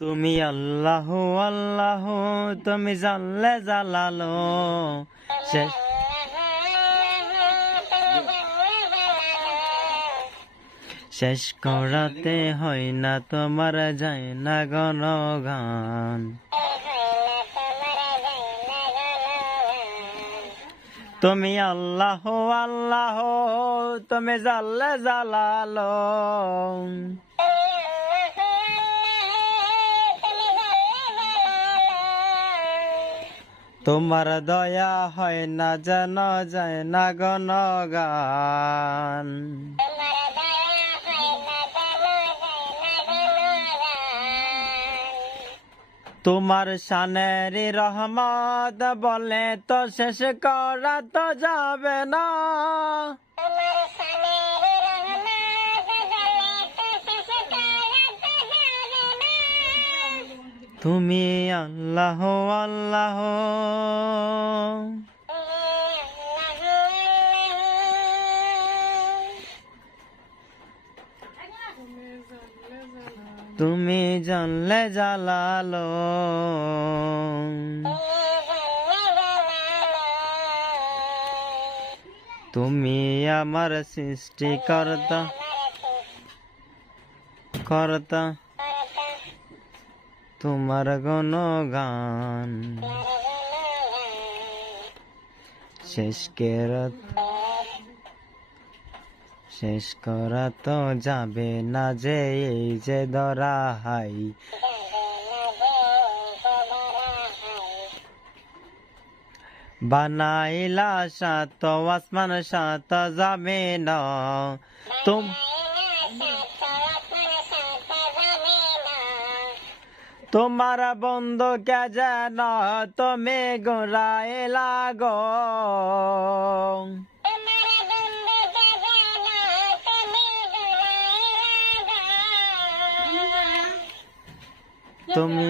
তুমি আল্লাহ আল্লাহ, তুমি জানলে জালালো শেষ শেষ করাতে হয় না তোমার, যায় না গণগান। তুমি আল্লাহ আল্লাহ, তুমি জানলে জালালো তোমার দয়া হয় না, যেন যায় না গণগান। তোমার শানের রহমত বলে তো শেষ করা তো যাবে না। তুমি আল্লাহ আল্লাহ, তুমি জানলে জালালো তুমি আমার সৃষ্টিকর্তা কর্তা, তোমার গুণগান শেষ করা তো যাবে না, যে এই যে ধরা হাই। বানাইলা সাত আসমান সাত যাবে না তোমার বন্ধু কে যেন তুমি গোড়াইলা গো। তুমি